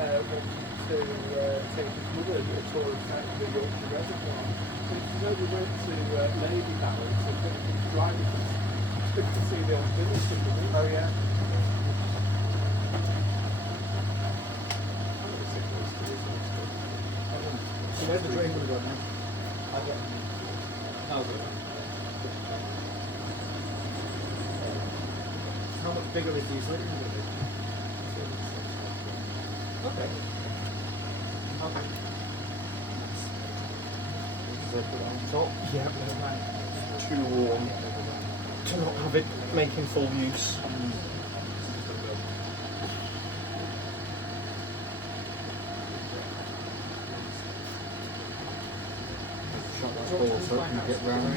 to take his mother a tour of the Yorkshire Reservoir. So he said, we went to Lady Balance and his driving was good to see the old village in the week. Oh yeah. So where's the drain going to go now? I don't know. Oh, good. How much bigger is these later going to be? Okay. Okay. So put it on top. Yeah, too warm to not have it making full use. Shut that door so it can get round.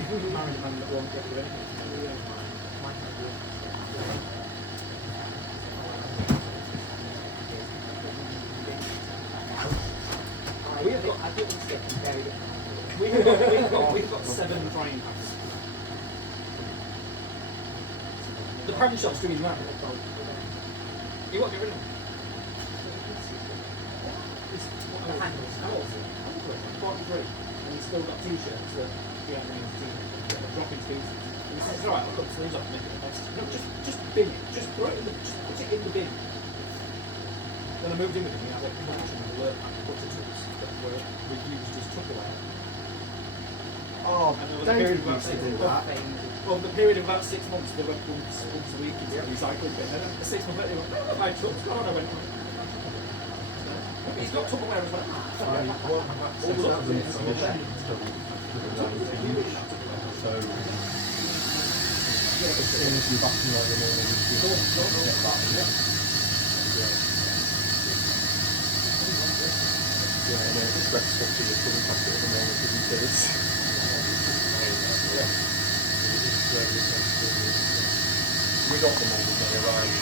We've got 7 drying packs. The parking shop's doing well. You want to get rid of them? The handles, how old is it? 43. And he's still got t-shirts that drop into these. And he says, alright, I'll cut the sleeves off and make it the best. No, just bin it. Just throw it in the, just put it in the bin. Then I moved in with him, he had a collection of alert pack butter tools that were used as Tupperware. Oh, David used to do that. Well, the period of about 6 months, they went once a week into the recycling bin. And then the 6 months later, they went, oh, look, my truck's gone. I went, but he's got Tupperware as well. So as soon as you back in the morning, you get that. Yeah, and then it's stressful to your tummy packet at the moment, isn't it? We got them all when they arrived.